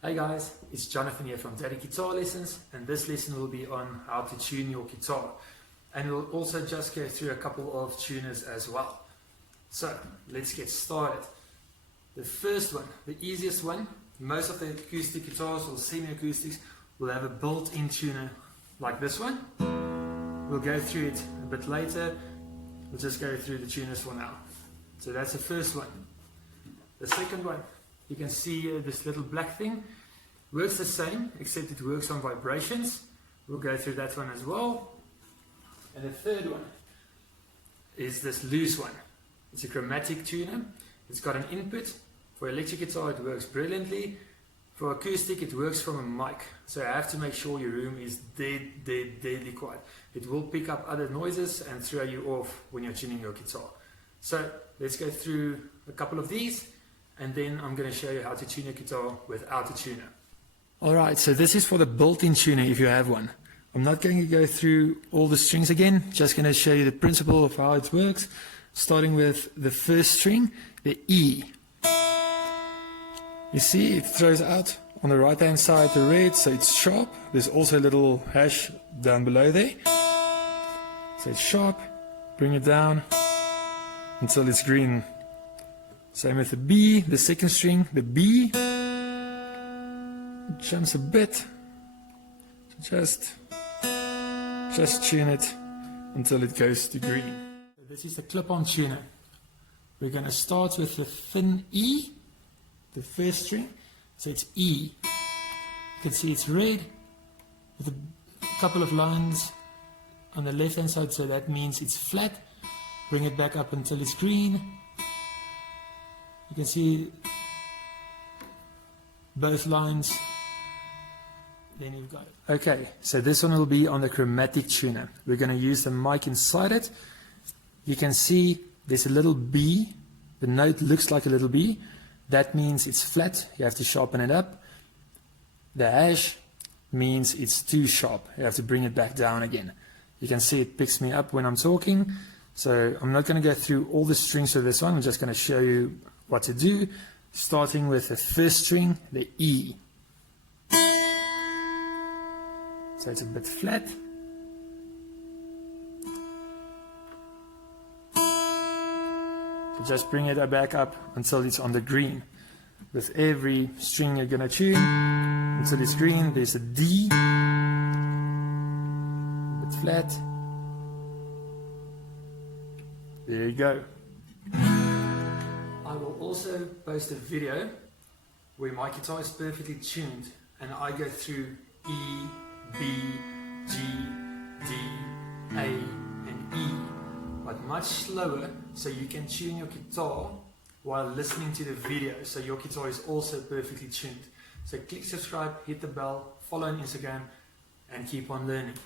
Hey guys, it's Jonathan here from Daddy Guitar Lessons, and this lesson will be on how to tune your guitar. And we'll also just go through a couple of tuners as well. So let's get started. The first one, the easiest one, most of the acoustic guitars or semi-acoustics will have a built-in tuner like this one. We'll go through it a bit later. We'll just go through the tuners for now. So that's the first one. The second one, you can see this little black thing, works the same except it works on vibrations. We'll go through that one as well. And the third one is this loose one. It's a chromatic tuner. It's got an input. For electric guitar it works brilliantly. For acoustic it works from a mic. So I have to make sure your room is deadly quiet. It will pick up other noises and throw you off when you're tuning your guitar. So let's go through a couple of these, and then I'm going to show you how to tune your guitar without a tuner. Alright, so this is for the built-in tuner if you have one. I'm not going to go through all the strings again, just going to show you the principle of how it works, starting with the first string, the E. You see it throws out on the right hand side the red, so it's sharp. There's also a little hash down below there. So it's sharp, bring it down until it's green. Same with the B, the second string, the B. It jumps a bit. So just tune it until it goes to green. So this is the clip-on tuner. We're going to start with the thin E, the first string. So it's E. You can see it's red with a couple of lines on the left hand side, so that means it's flat. Bring it back up until it's green. You can see both lines. Then you've got it. Okay, so this one will be on the chromatic tuner. We're going to use the mic inside it. You can see there's a little B. The note looks like a little B. That means it's flat. You have to sharpen it up. The hash means it's too sharp. You have to bring it back down again. You can see it picks me up when I'm talking. So I'm not going to go through all the strings of this one. I'm just going to show you what to do, starting with the first string, the E. So it's a bit flat. So just bring it back up until it's on the green. With every string you're going to tune until it's green, there's a D, a bit flat. There you go. I will also post a video where my guitar is perfectly tuned and I go through E, B, G, D, A and E, but much slower, so you can tune your guitar while listening to the video, so your guitar is also perfectly tuned. So click subscribe, hit the bell, follow on Instagram and keep on learning.